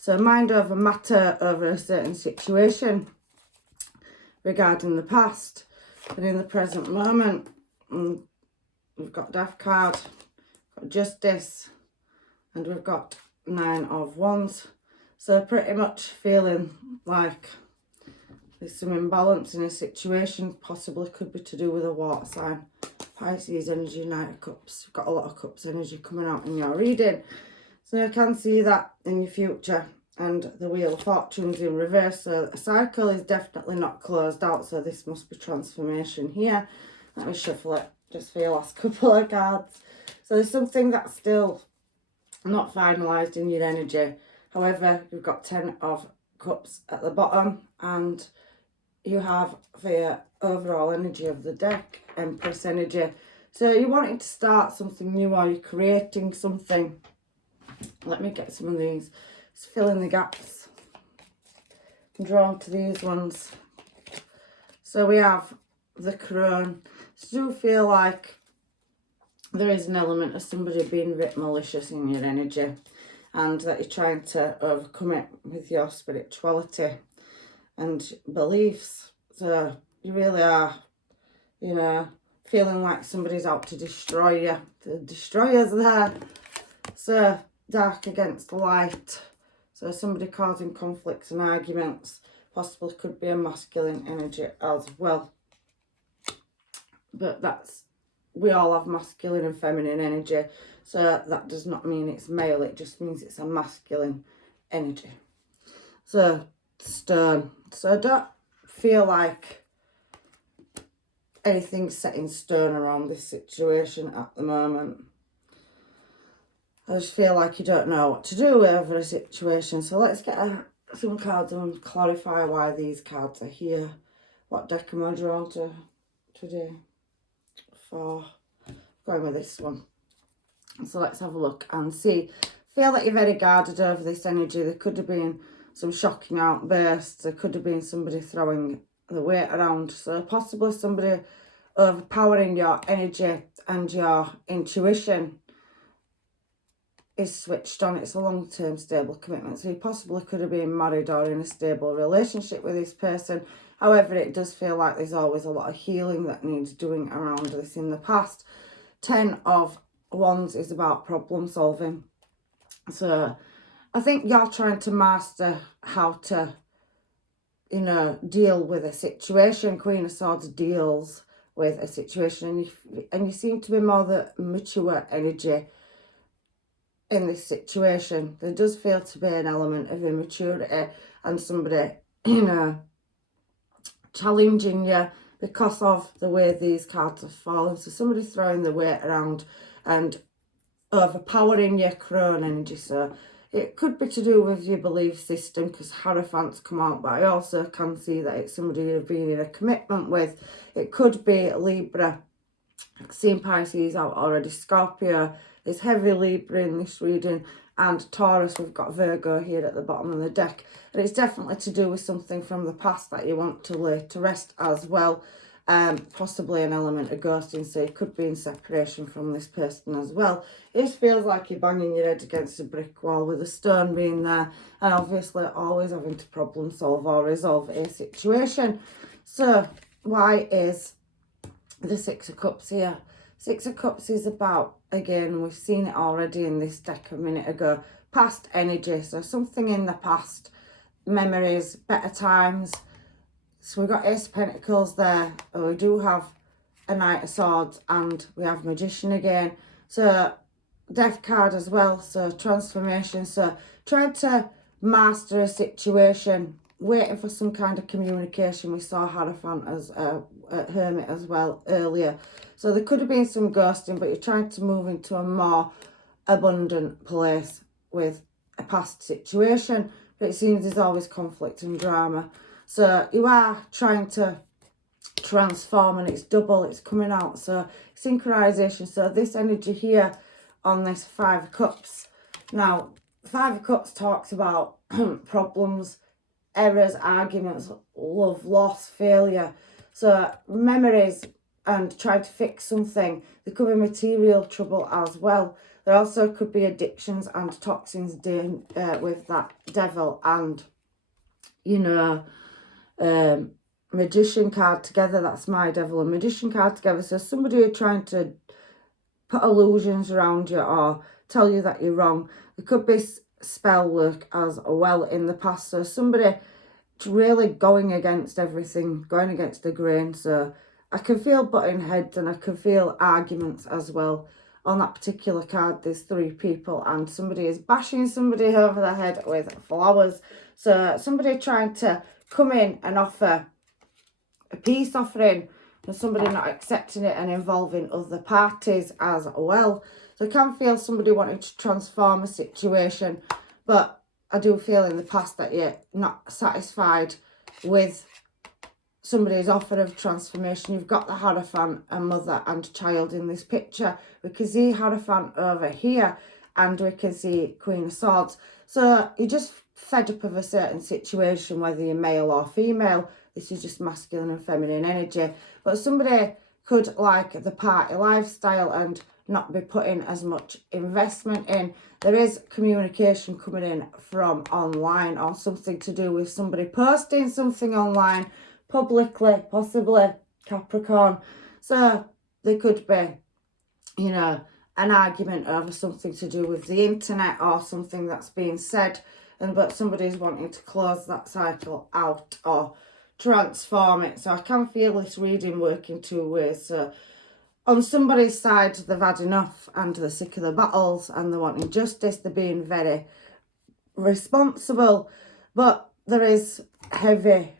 So mind over matter over a certain situation regarding the past. And in the present moment, we've got Death card, got Justice, and we've got 9 of Wands. So pretty much feeling like there's some imbalance in a situation, possibly could be to do with a water sign. Pisces energy, Knight of Cups. You've got a lot of Cups energy coming out in your reading. So I can see that in your future. And the Wheel of Fortune's in reverse. So a cycle is definitely not closed out. So this must be transformation here. Let me shuffle it just for your last couple of cards. So there's something that's still not finalised in your energy. However, you've got 10 of Cups at the bottom. And you have for your overall energy of the deck, Empress energy. So you're wanting to start something new, or you're creating something. Let me get some of these. Just fill in the gaps. I'm drawn to these ones. So we have the Crone. So do feel like there is an element of somebody being a bit malicious in your energy, and that you're trying to overcome it with your spirituality and beliefs. So you really are, you know, feeling like somebody's out to destroy you. The destroyer's there. So dark against light. So somebody causing conflicts and arguments. Possibly could be a masculine energy as well. But that's, we all have masculine and feminine energy. So that does not mean it's male. It just means it's a masculine energy. So Stone. So don't feel like anything's set in stone around this situation at the moment. I just feel like you don't know what to do over a situation. So let's get some cards and clarify why these cards are here. What deck am I drawn to today? For going with this one. So let's have a look and see. Feel that you're very guarded over this energy. There could have been some shocking outbursts. There could have been somebody throwing the weight around. So possibly somebody overpowering your energy and your intuition is switched on. It's a long-term stable commitment. So you possibly could have been married or in a stable relationship with this person. However, it does feel like there's always a lot of healing that needs doing around this in the past. 10 of Wands is about problem solving. So I think you're trying to master how to, you know, deal with a situation. Queen of Swords deals with a situation, and you seem to be more the mature energy in this situation. There does feel to be an element of immaturity and somebody, you know, challenging you because of the way these cards have fallen. So somebody throwing the weight around and overpowering your Crone energy. So it could be to do with your belief system, because Hierophants come out, but I also can see that it's somebody you've been in a commitment with. It could be Libra. I've seen Pisces out already. Scorpio. There's heavy Libra in this reading, and Taurus. We've got Virgo here at the bottom of the deck, and it's definitely to do with something from the past that you want to lay to rest as well. Possibly an element of ghosting, so you could be in separation from this person as well. It just feels like you're banging your head against a brick wall with a stone being there, and obviously always having to problem solve or resolve a situation. So why is the Six of Cups here? Six of Cups is about, again, we've seen it already in this deck a minute ago, past energy. So something in the past, memories, better times. So we've got Ace of Pentacles there. We do have a Knight of Swords, and we have Magician again. So Death card as well. So transformation. So trying to master a situation, waiting for some kind of communication. We saw Hierophant as Hermit as well earlier. So there could have been some ghosting, but you're trying to move into a more abundant place with a past situation. But it seems there's always conflict and drama. So you are trying to transform, and it's double, it's coming out. So synchronization. So this energy here on this Five of Cups. Now, Five of Cups talks about problems, errors, arguments, love, loss, failure. So memories and trying to fix something. There could be material trouble as well. There also could be addictions and toxins with that devil and, you know, magician card together. That's my devil and magician card together. So somebody are trying to put illusions around you or tell you that you're wrong. There could be spell work as well in the past. So somebody really going against everything, going against the grain. So I can feel butting heads and I can feel arguments as well. On that particular card, there's 3 people and somebody is bashing somebody over the head with flowers. So somebody trying to come in and offer a peace offering and somebody not accepting it and involving other parties as well. So I can feel somebody wanting to transform a situation, but I do feel in the past that you're not satisfied with somebody's offer of transformation. You've got the Hierophant, a mother and child in this picture. We can see Hierophant over here and we can see Queen of Swords. So you're just fed up of a certain situation, whether you're male or female. This is just masculine and feminine energy. But somebody could like the party lifestyle and not be putting as much investment in. There is communication coming in from online or something to do with somebody posting something online publicly, possibly Capricorn. So there could be, you know, an argument over something to do with the internet or something that's being said, but somebody's wanting to close that cycle out or transform it. So I can feel this reading working 2 ways. So on somebody's side, they've had enough and they're sick of the battles and they're wanting justice. They're being very responsible, but there is heavy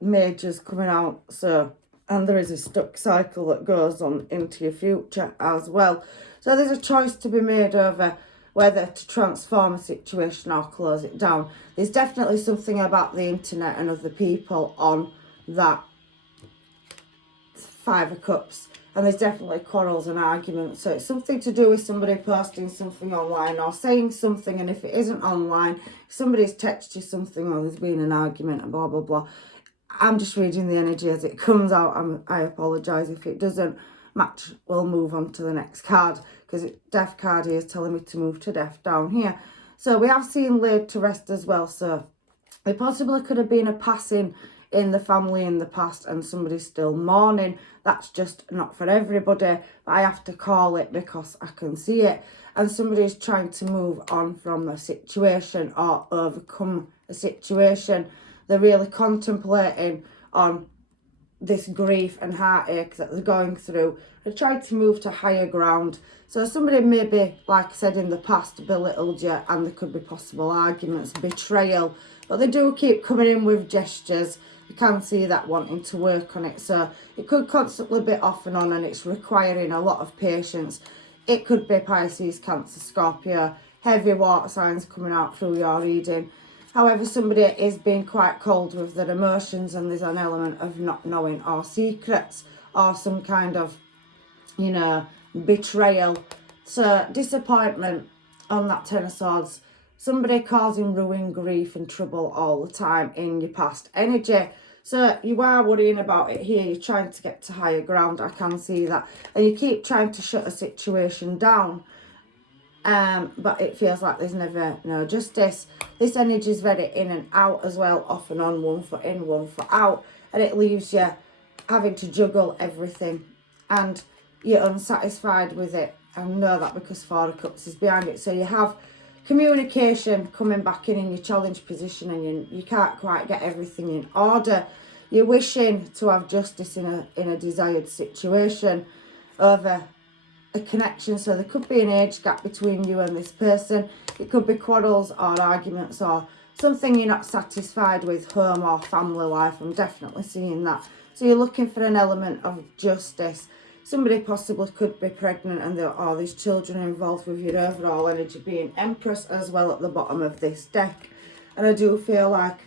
majors coming out. So, and there is a stuck cycle that goes on into your future as well. So there's a choice to be made over whether to transform a situation or close it down. There's definitely something about the internet and other people on that 5 of Cups. And there's definitely quarrels and arguments. So it's something to do with somebody posting something online or saying something. And if it isn't online, if somebody's texted you something or there's been an argument and blah, blah, blah. I'm just reading the energy as it comes out. I apologise if it doesn't match. We'll move on to the next card because Death card here is telling me to move to Death down here. So we have seen laid to rest as well. So there possibly could have been a passing in the family in the past and somebody's still mourning. That's just not for everybody, but I have to call it because I can see it. And somebody's trying to move on from a situation or overcome a situation. They're really contemplating on this grief and heartache that they're going through. They're trying to move to higher ground. So somebody maybe, like I said in the past, belittled you and there could be possible arguments, betrayal. But they do keep coming in with gestures. You can see that wanting to work on it. So it could constantly be off and on and it's requiring a lot of patience. It could be Pisces, Cancer, Scorpio, heavy water signs coming out through your reading. However, somebody is being quite cold with their emotions and there's an element of not knowing or secrets or some kind of, you know, betrayal. So disappointment on that 10 of Swords. Somebody causing ruin, grief and trouble all the time in your past energy. So you are worrying about it here. You're trying to get to higher ground. I can see that. And you keep trying to shut a situation down. But it feels like there's never no justice. This energy is very in and out as well. Off and on, 1 foot in, 1 foot out. And it leaves you having to juggle everything. And you're unsatisfied with it. I know that because 4 of Cups is behind it. So you have communication coming back in your challenge position and you can't quite get everything in order. You're wishing to have justice in a desired situation over a connection. So there could be an age gap between you and this person. It could be quarrels or arguments or something you're not satisfied with, home or family life. I'm definitely seeing that. So you're looking for an element of justice. Somebody possibly could be pregnant and there are these children involved with your overall energy being Empress as well at the bottom of this deck. And I do feel like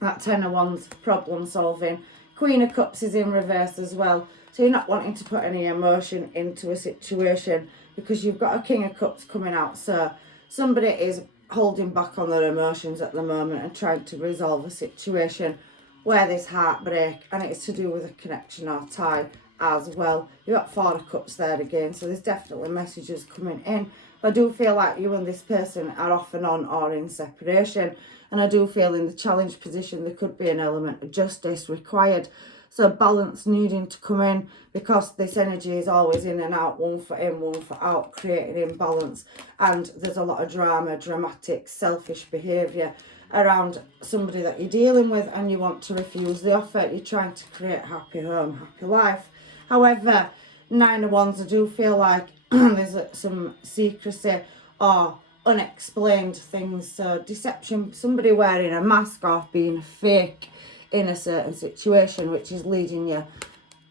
that 10 of Wands, problem solving. Queen of Cups is in reverse as well. So you're not wanting to put any emotion into a situation because you've got a King of Cups coming out. So somebody is holding back on their emotions at the moment and trying to resolve a situation where there's heartbreak and it's to do with a connection or tie as well. You've got Four of Cups there again, so there's definitely messages coming in. I do feel like you and this person are off and on or in separation, and I do feel in the challenge position there could be an element of justice required. So balance needing to come in, because this energy is always in and out, one foot in, one foot out, creating imbalance. And there's a lot of drama, dramatic, selfish behaviour around somebody that you're dealing with, and you want to refuse the offer. You're trying to create a happy home, happy life. However, 9 of Wands, I do feel like there's some secrecy or unexplained things. So deception, somebody wearing a mask or being fake in a certain situation, which is leading you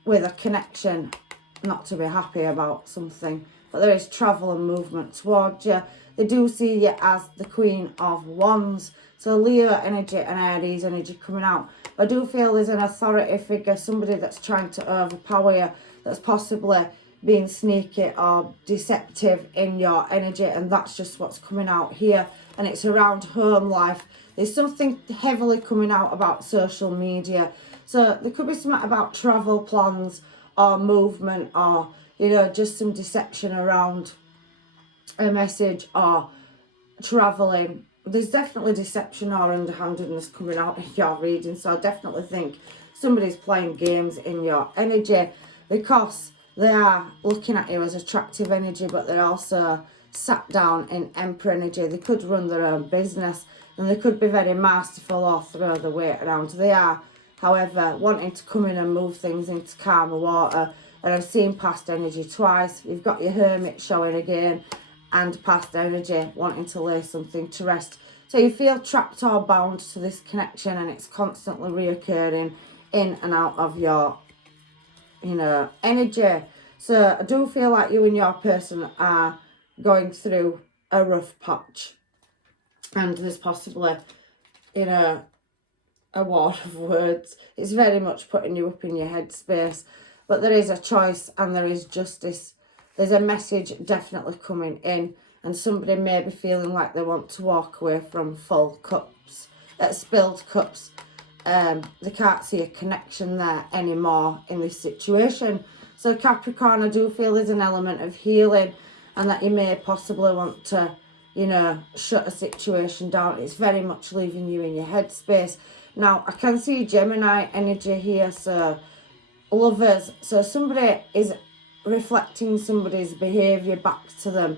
with a connection not to be happy about something. But there is travel and movement towards you. They do see you as the Queen of Wands. So Leo energy and Aries energy coming out. I do feel there's an authority figure, somebody that's trying to overpower you, that's possibly being sneaky or deceptive in your energy, and that's just what's coming out here. And it's around home life. There's something heavily coming out about social media. So there could be something about travel plans or movement, or, you know, just some deception around a message or traveling. There's definitely deception or underhandedness coming out in your reading. So I definitely think somebody's playing games in your energy, because they are looking at you as attractive energy, but they're also sat down in Emperor energy. They could run their own business, and they could be very masterful or throw the weight around. They are, however, wanting to come in and move things into calmer water. And I've seen past energy twice. You've got your Hermit showing again, and past energy wanting to lay something to rest. So you feel trapped or bound to this connection, and it's constantly reoccurring in and out of your, you know, energy. So I do feel like you and your person are going through a rough patch, and there's possibly, you know, a war of words. It's very much putting you up in your headspace, but there is a choice and there is justice. There's a message definitely coming in, and somebody may be feeling like they want to walk away from full cups, spilled cups. They can't see a connection there anymore in this situation. So Capricorn, I do feel there's an element of healing, and that you may possibly want to, you know, shut a situation down. It's very much leaving you in your headspace. Now, I can see Gemini energy here, so lovers. So somebody is reflecting somebody's behaviour back to them,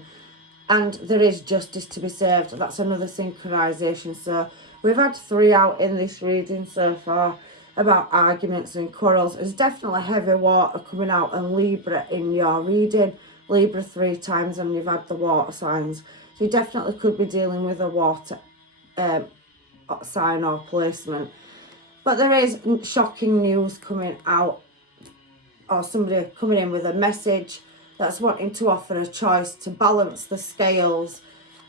and there is justice to be served. That's another synchronization. So we've had 3 out in this reading so far about arguments and quarrels. There's definitely heavy water coming out, and Libra in your reading. Libra 3 times, and you've had the water signs. So you definitely could be dealing with a water sign or placement. But there is shocking news coming out, or somebody coming in with a message that's wanting to offer a choice to balance the scales,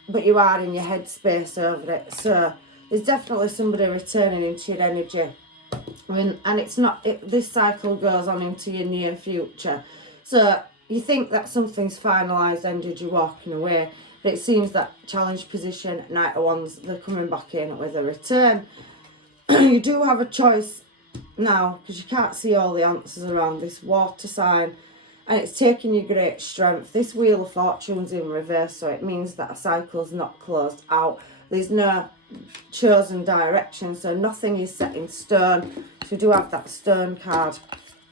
but you are in your headspace over it. So there's definitely somebody returning into your energy. And it's not, this cycle goes on into your near future. So you think that something's finalised, ended, you're walking away. But it seems that challenge position, Knight of Wands, they're coming back in with a return. You do have a choice now, because you can't see all the answers around this water sign. And it's taking you great strength. This Wheel of Fortune's in reverse, so it means that a cycle's not closed out. There's no chosen direction, so nothing is set in stone. So we do have that stone card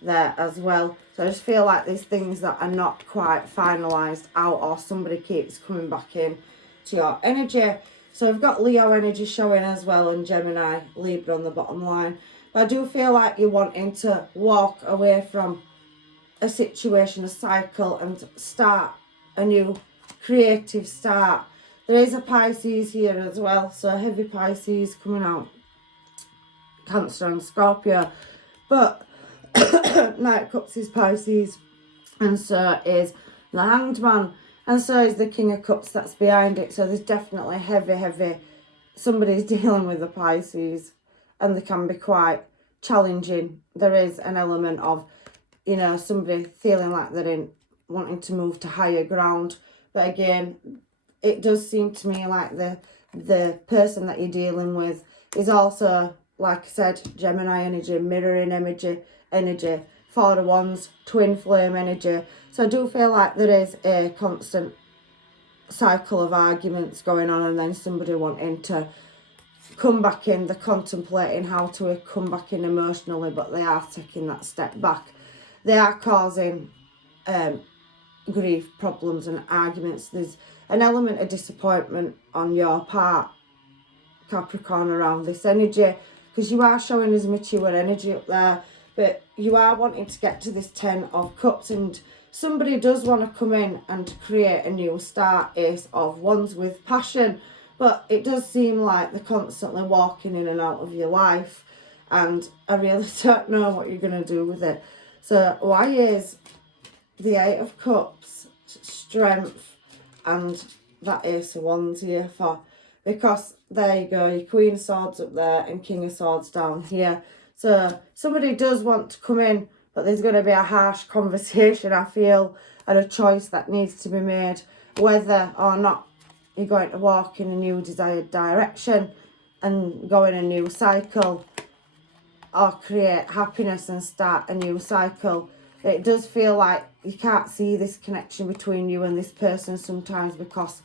there as well. So I just feel like there's things that are not quite finalised out, or somebody keeps coming back in to your energy. So we've got Leo energy showing as well, and Gemini, Libra on the bottom line. But I do feel like you're wanting to walk away from a situation, a cycle, and start a new creative start. There is a Pisces here as well, so heavy Pisces coming out. Cancer and Scorpio. But Knight of Cups is Pisces, and so is the Hanged Man, and so is the King of Cups that's behind it. So there's definitely heavy, somebody's dealing with the Pisces, and they can be quite challenging. There is an element of, you know, somebody feeling like they're wanting to move to higher ground. But again, it does seem to me like the person that you're dealing with is also, like I said, Gemini energy, mirroring energy. Four of Wands, twin flame energy. So I do feel like there is a constant cycle of arguments going on, and then somebody wanting to come back in. They're contemplating how to come back in emotionally, but they are taking that step back. They are causing grief, problems and arguments. There's an element of disappointment on your part, Capricorn, around this energy, because you are showing as mature energy up there, but you are wanting to get to this 10 of Cups, and somebody does want to come in and create a new start. Ace of Wands with passion, but it does seem like they're constantly walking in and out of your life, and I really don't know what you're going to do with it. So why is the 8 of Cups, strength, and that Ace of Wands here for? Because there you go, your Queen of Swords up there and King of Swords down here. So somebody does want to come in, but there's going to be a harsh conversation, I feel, and a choice that needs to be made, whether or not you're going to walk in a new desired direction and go in a new cycle, or create happiness and start a new cycle. It does feel like you can't see this connection between you and this person sometimes, because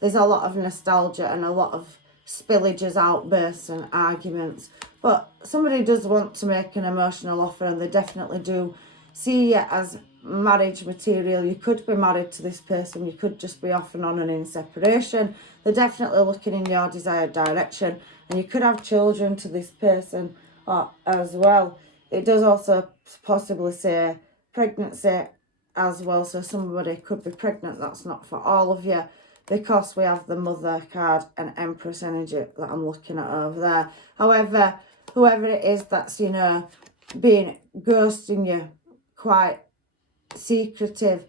there's a lot of nostalgia and a lot of spillages, outbursts and arguments. But somebody does want to make an emotional offer, and they definitely do see you as marriage material. You could be married to this person, you could just be off and on and in separation. They're definitely looking in your desired direction, and you could have children to this person as well. It does also possibly say pregnancy as well, so somebody could be pregnant. That's not for all of you, because we have the Mother card and Empress energy that I'm looking at over there. However, whoever it is that's, you know, being ghosting you, quite secretive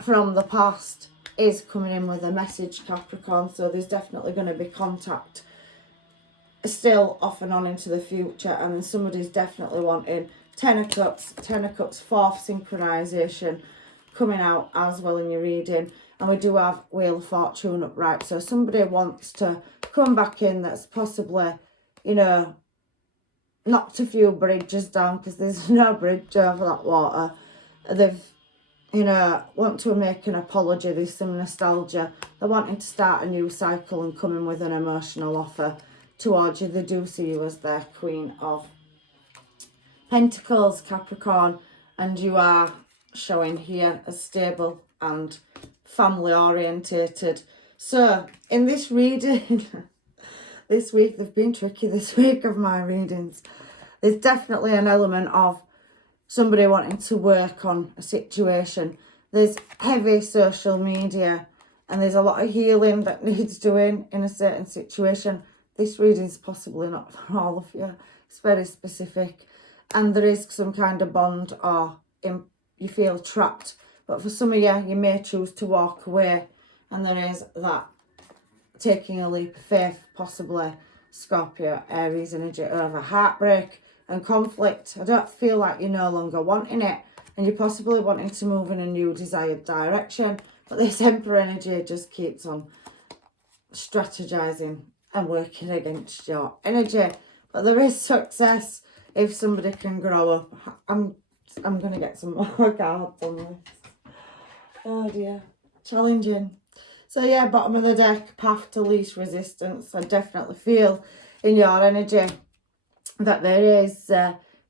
from the past, is coming in with a message, Capricorn. So there's definitely going to be contact still off and on into the future, and then somebody's definitely wanting 10 of Cups, 10 of Cups, fourth synchronization coming out as well in your reading. And we do have Wheel of Fortune upright. So somebody wants to come back in that's possibly, you know, knocked a few bridges down, because there's no bridge over that water. They've, you know, want to make an apology. There's some nostalgia. They're wanting to start a new cycle and come in with an emotional offer towards you. They do see you as their Queen of Pentacles, Capricorn, and you are showing here as stable and family orientated. So in this reading, this week, they've been tricky this week of my readings. There's definitely an element of somebody wanting to work on a situation. There's heavy social media, and there's a lot of healing that needs doing in a certain situation. This reading is possibly not for all of you. It's very specific, and there is some kind of bond, or you feel trapped. But for some of you, you may choose to walk away, and there is that taking a leap of faith, possibly Scorpio, Aries energy over heartbreak and conflict. I don't feel like you're no longer wanting it, and you're possibly wanting to move in a new desired direction. But this Emperor energy just keeps on strategizing and working against your energy. But there is success if somebody can grow up. I'm going to get some more cards on this. Oh dear, challenging. So yeah, bottom of the deck, path to least resistance. I definitely feel in your energy that there is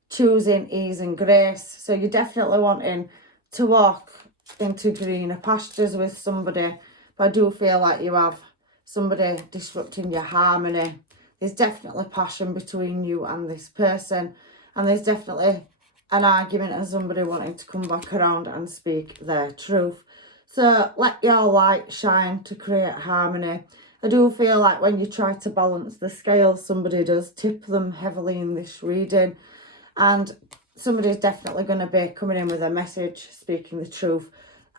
choosing ease and grace. So you're definitely wanting to walk into greener pastures with somebody. But I do feel like you have somebody disrupting your harmony. There's definitely passion between you and this person. And there's definitely an argument and somebody wanting to come back around and speak their truth. So let your light shine to create harmony. I do feel like when you try to balance the scales, somebody does tip them heavily in this reading. And somebody's definitely going to be coming in with a message, speaking the truth.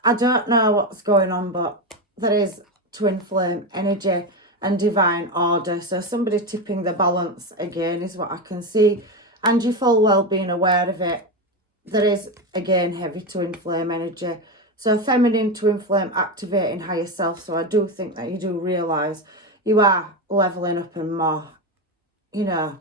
I don't know what's going on, but there is twin flame energy and divine order. So somebody tipping the balance again is what I can see. And you full well being aware of it. There is, again, heavy twin flame energy. So feminine twin flame activating higher self. So I do think that you do realise you are levelling up and more, you know,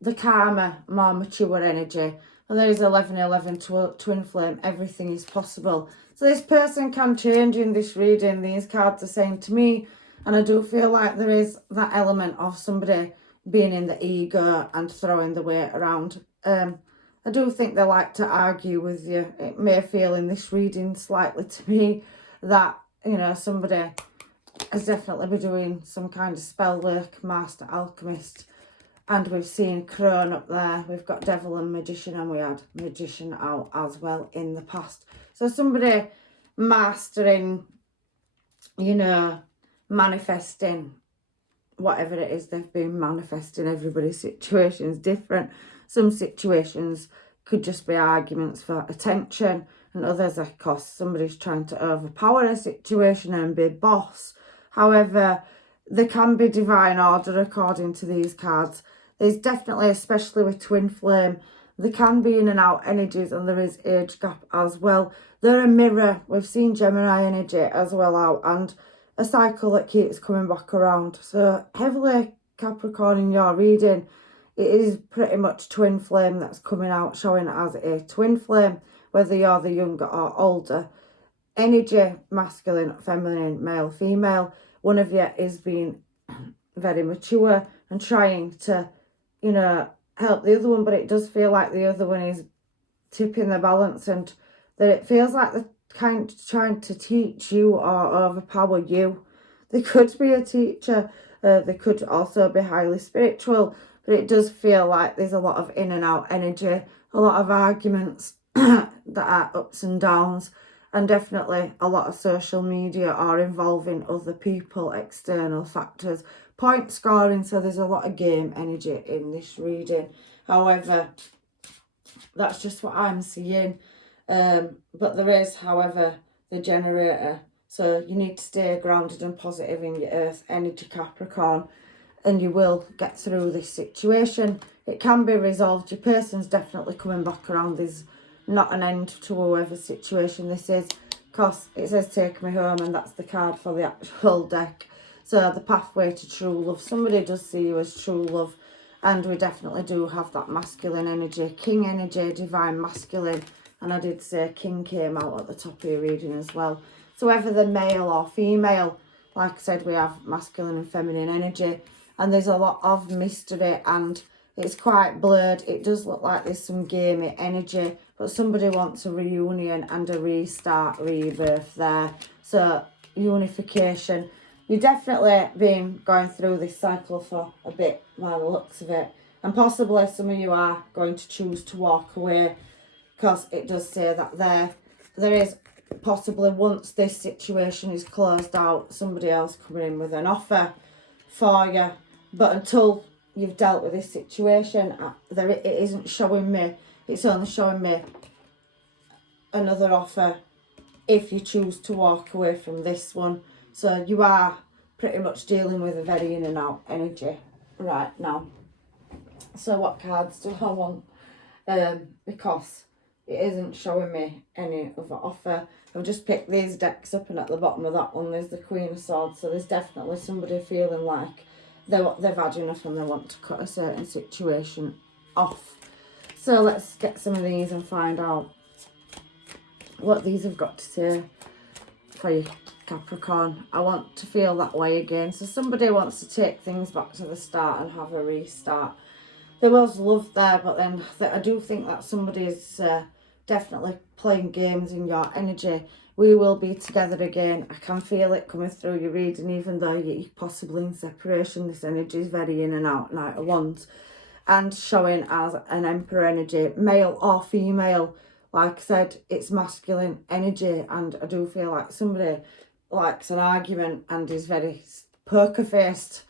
the calmer, more mature energy. And there is 1111 twin flame. Everything is possible. So this person can change in this reading. These cards are saying to me, and I do feel like there is that element of somebody being in the ego and throwing the weight around. I do think they like to argue with you. It may feel in this reading slightly to me that, you know, somebody has definitely been doing some kind of spell work, master alchemist. And we've seen crone up there. We've got devil and magician, and we had magician out as well in the past. So somebody mastering, you know, manifesting whatever it is they've been manifesting. Everybody's situation is different. Some situations could just be arguments for attention, and others, of course, somebody's trying to overpower a situation and be boss. However, there can be divine order according to these cards. There's definitely, especially with twin flame, there can be in and out energies, and there is age gap as well. They're a mirror. We've seen Gemini energy as well out, and a cycle that keeps coming back around. So heavily Capricorn in your reading, it is pretty much twin flame that's coming out, showing as a twin flame, whether you're the younger or older. Energy, masculine, feminine, male, female. One of you is being very mature and trying to, you know, help the other one, but it does feel like the other one is tipping the balance, and that it feels like they're kind of trying to teach you or overpower you. They could be a teacher, they could also be highly spiritual, but it does feel like there's a lot of in and out energy, a lot of arguments that are ups and downs, and definitely a lot of social media are involving other people, external factors, point scoring. So there's a lot of game energy in this reading. However, that's just what I'm seeing. But there is, however, the generator. So you need to stay grounded and positive in your earth energy, Capricorn, and you will get through this situation. It can be resolved. Your person's definitely coming back around. There's not an end to whoever situation this is, because it says take me home, and that's the card for the actual deck. So the pathway to true love. Somebody does see you as true love, and we definitely do have that masculine energy, king energy, divine masculine, and I did say king came out at the top of your reading as well. So whether they're male or female, like I said, we have masculine and feminine energy, and there's a lot of mystery, and it's quite blurred. It does look like there's some gamey energy, but somebody wants a reunion and a restart, rebirth there. So unification. You've definitely been going through this cycle for a bit by the looks of it, and possibly some of you are going to choose to walk away, because it does say that there is possibly, once this situation is closed out, somebody else coming in with an offer for you. But until you've dealt with this situation, it isn't showing me. It's only showing me another offer if you choose to walk away from this one. So you are pretty much dealing with a very in and out energy right now. So what cards do I want? Because it isn't showing me any other offer. I've just picked these decks up, and at the bottom of that one there's the Queen of Swords. So there's definitely somebody feeling like they've had enough and they want to cut a certain situation off. So let's get some of these and find out what these have got to say for you, Capricorn. I want to feel that way again. So somebody wants to take things back to the start and have a restart. There was love there, but then I do think that somebody is definitely playing games in your energy. We will be together again. I can feel it coming through your reading, even though you're possibly in separation. This energy is very in and out, Knight of Wands, and showing as an Emperor energy, male or female. Like I said, it's masculine energy, and I do feel like somebody likes an argument and is very poker-faced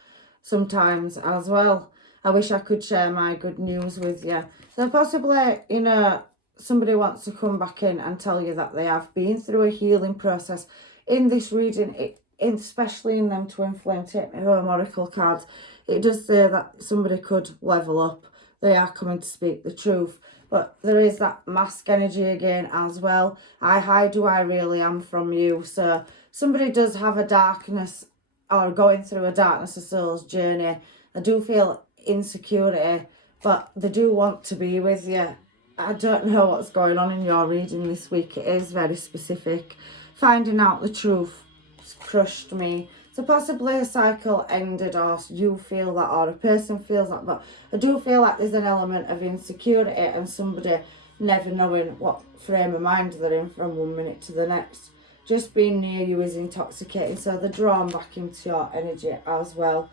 sometimes as well. I wish I could share my good news with you. So possibly, you know, somebody wants to come back in and tell you that they have been through a healing process. In this reading, especially in them twin flame take me home oracle cards, it does say that somebody could level up. They are coming to speak the truth. But there is that mask energy again as well. I hide who I really am from you. So somebody does have a darkness, or going through a darkness of soul's journey. I do feel insecurity, but they do want to be with you. I don't know what's going on in your reading this week. It is very specific. Finding out the truth has crushed me. So possibly a cycle ended, or you feel that, or a person feels that. But I do feel like there's an element of insecurity and somebody never knowing what frame of mind they're in from one minute to the next. Just being near you is intoxicating. So they're drawn back into your energy as well.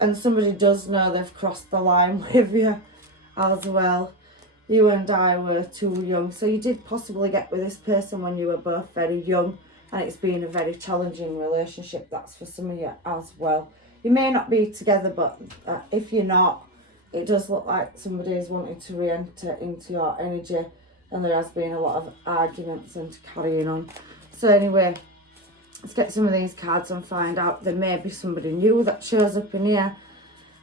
And somebody does know they've crossed the line with you as well. You and I were too young. So you did possibly get with this person when you were both very young. And it's been a very challenging relationship. That's for some of you as well. You may not be together, but if you're not, it does look like somebody is wanting to re-enter into your energy. And there has been a lot of arguments and carrying on. So anyway, let's get some of these cards and find out. There may be somebody new that shows up in here.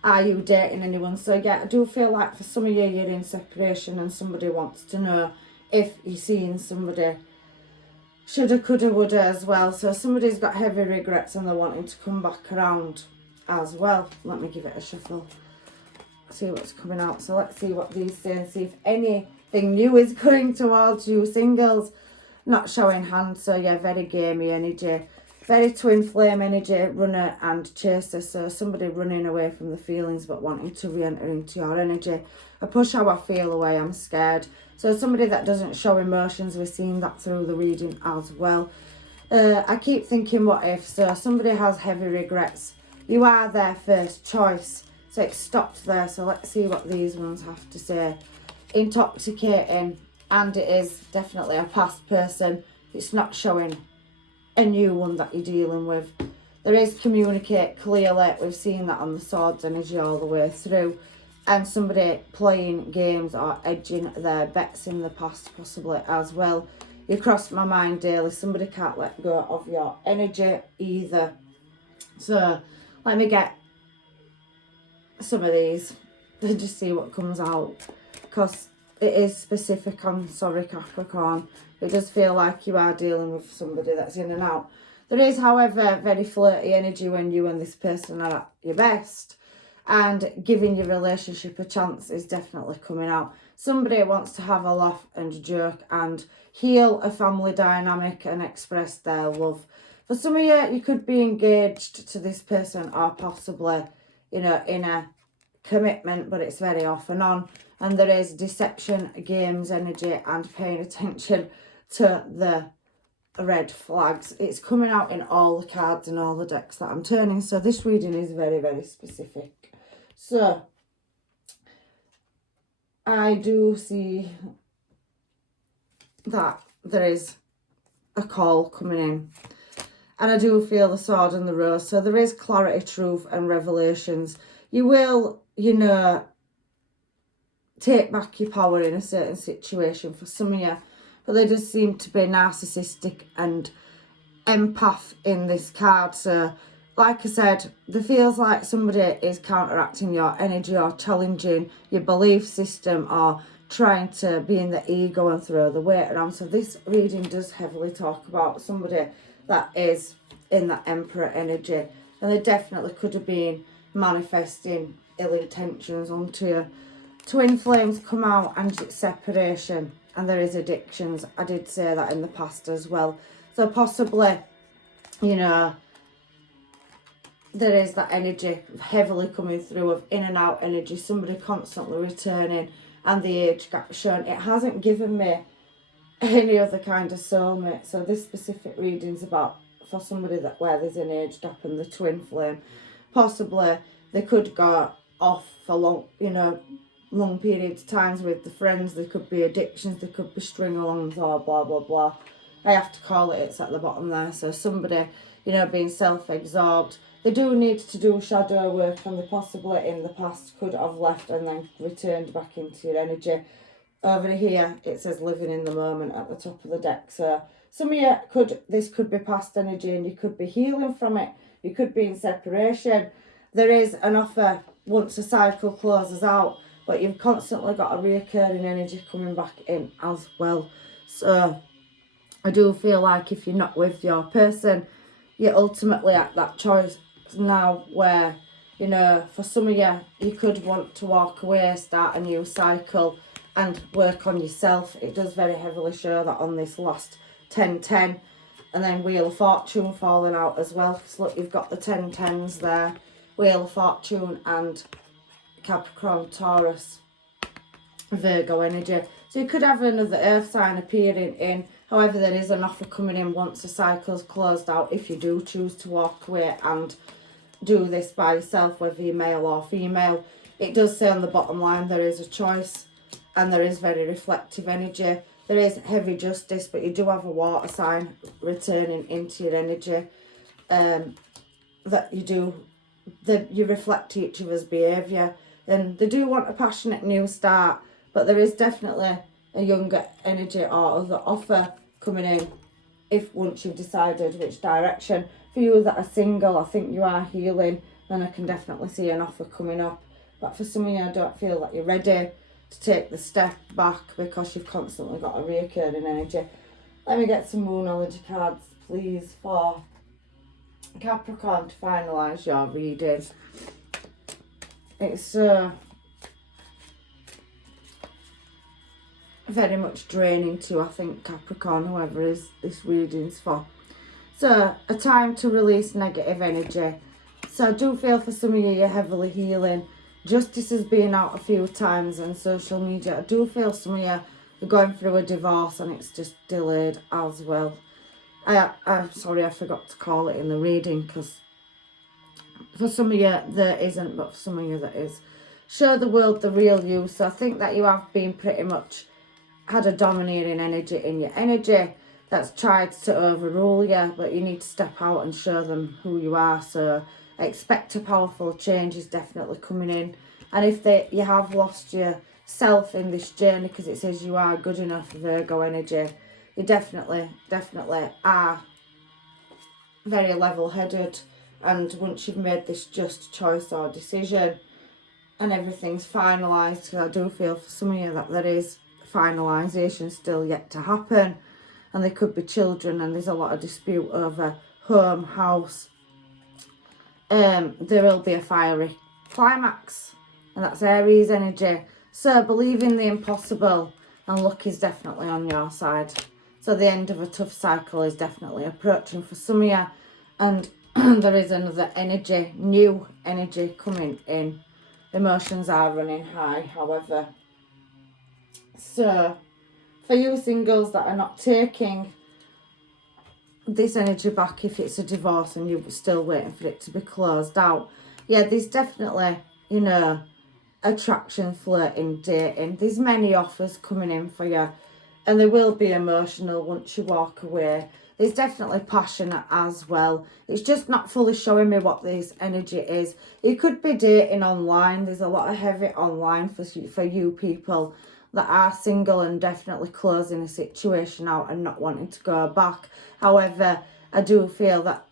Are you dating anyone? So yeah, I do feel like for some of you, you're in separation and somebody wants to know if you're seeing somebody. Shoulda, coulda, woulda as well. So somebody's got heavy regrets and they're wanting to come back around as well. Let me give it a shuffle. See what's coming out. So let's see what these say and see if anything new is coming towards you. Singles, not showing hands. So yeah, very gamey energy. Very twin flame energy, runner and chaser. So somebody running away from the feelings but wanting to re-enter into your energy. I push how I feel away, I'm scared. So somebody that doesn't show emotions, we're seeing that through the reading as well. I keep thinking what if. So somebody has heavy regrets. You are their first choice. So it stopped there. So let's see what these ones have to say. Intoxicating, and it is definitely a past person. It's not showing a new one that you're dealing with. There is communicate clearly. We've seen that on the swords energy all the way through. And somebody playing games or edging their bets in the past possibly as well. You cross my mind daily. Somebody can't let go of your energy either. So let me get some of these and just see what comes out. Because it is specific. I'm sorry, Capricorn. It does feel like you are dealing with somebody that's in and out. There is, however, very flirty energy when you and this person are at your best. And giving your relationship a chance is definitely coming out. Somebody wants to have a laugh and joke and heal a family dynamic and express their love. For some of you, you could be engaged to this person or possibly, in a commitment, but it's very off and on. And there is deception, games, energy, and paying attention to the red flags. It's coming out in all the cards and all the decks that I'm turning. So this reading is very, very specific. So I do see that there is a call coming in. And I do feel the sword and the rose. So there is clarity, truth, and revelations. You will, take back your power in a certain situation for some of you. But there does seem to be narcissistic and empath in this card. So, like I said, there feels like somebody is counteracting your energy or challenging your belief system or trying to be in the ego and throw the weight around. So this reading does heavily talk about somebody that is in that Emperor energy. And they definitely could have been manifesting ill intentions onto you. Twin flames come out and it's separation. And there is addictions. I did say that in the past as well. So possibly, there is that energy heavily coming through of in and out energy. Somebody constantly returning and the age gap shown. It hasn't given me any other kind of soulmate. So this specific reading's about for somebody that where there's an age gap and the twin flame. Possibly they could go off for long periods of times with the friends. There could be addictions, there could be string-alongs or blah blah blah. I have to call it, it's at the bottom there. So somebody, being self-absorbed. They do need to do shadow work and they possibly in the past could have left and then returned back into your energy. Over here it says living in the moment at the top of the deck. So some of you this could be past energy and you could be healing from it. You could be in separation. There is an offer once a cycle closes out, but you've constantly got a reoccurring energy coming back in as well. So I do feel like if you're not with your person, you're ultimately at that choice now where, for some of you, you could want to walk away, start a new cycle, and work on yourself. It does very heavily show that on this last 10-10. And then Wheel of Fortune falling out as well. Because look, you've got the 10-10s there. Wheel of Fortune and Capricorn, Taurus, Virgo energy. So you could have another earth sign appearing in. However, there is an offer coming in once the cycle's closed out, if you do choose to walk away and do this by yourself, whether you're male or female. It does say on the bottom line there is a choice, and there is very reflective energy. There is heavy justice, but you do have a water sign returning into your energy. That you reflect each other's behaviour. And they do want a passionate new start, but there is definitely a younger energy or other offer coming in if once you've decided which direction. For you that are single, I think you are healing, then I can definitely see an offer coming up. But for some of you, I don't feel that you're ready to take the step back because you've constantly got a reoccurring energy. Let me get some Moonology cards, please, for Capricorn to finalise your reading. It's very much draining to, I think, Capricorn, whoever is this reading's for. So, a time to release negative energy. So I do feel for some of you, you're heavily healing. Justice has been out a few times on social media. I do feel some of you are going through a divorce and it's just delayed as well. I'm sorry, I forgot to call it in the reading, because for some of you there isn't, but for some of you there is. Show the world the real you. So I think that you have been pretty much had a domineering energy in your energy that's tried to overrule you, but you need to step out and show them who you are. So expect a powerful change is definitely coming in. And if you have lost yourself in this journey, because it says you are good enough, Virgo energy, you definitely are very level-headed. And once you've made this just choice or decision and everything's finalised, because I do feel for some of you that there is finalisation still yet to happen, and there could be children, and there's a lot of dispute over home, house. There will be a fiery climax, and that's Aries energy. So believe in the impossible, and luck is definitely on your side. So the end of a tough cycle is definitely approaching for some of you, and there is another energy, new energy coming in. Emotions are running high, however. So for you singles that are not taking this energy back, if it's a divorce and you're still waiting for it to be closed out, yeah, there's definitely, attraction, flirting, dating. There's many offers coming in for you, and they will be emotional once you walk away. There's definitely passionate as well. It's just not fully showing me what this energy is. You could be dating online. There's a lot of heavy online for you people that are single and definitely closing a situation out and not wanting to go back. However, I do feel that,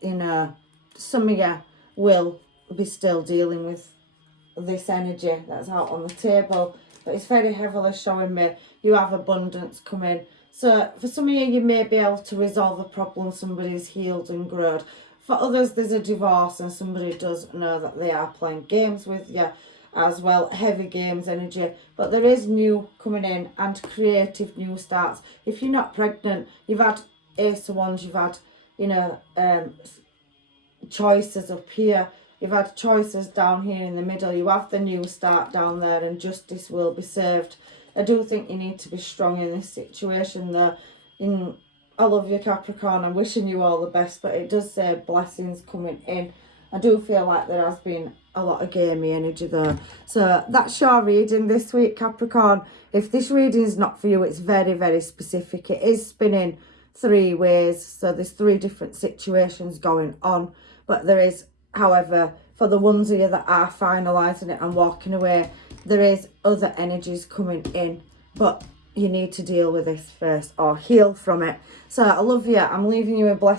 some of you will be still dealing with this energy that's out on the table. But it's very heavily showing me you have abundance coming. So for some of you, you may be able to resolve a problem, somebody's healed and grown. For others, there's a divorce and somebody does know that they are playing games with you as well, heavy games energy. But there is new coming in and creative new starts. If you're not pregnant, you've had Ace of Wands, you've had, choices up here. You've had choices down here in the middle. You have the new start down there, and justice will be served. I do think you need to be strong in this situation though. I love you, Capricorn. I'm wishing you all the best, but it does say blessings coming in. I do feel like there has been a lot of gamey energy though. So that's your reading this week, Capricorn. If this reading is not for you, it's very, very specific. It is spinning 3 ways. So there's 3 different situations going on. But there is, however, for the ones of you that are finalising it and walking away, there is other energies coming in. But you need to deal with this first or heal from it. So I love you. I'm leaving you in blessings.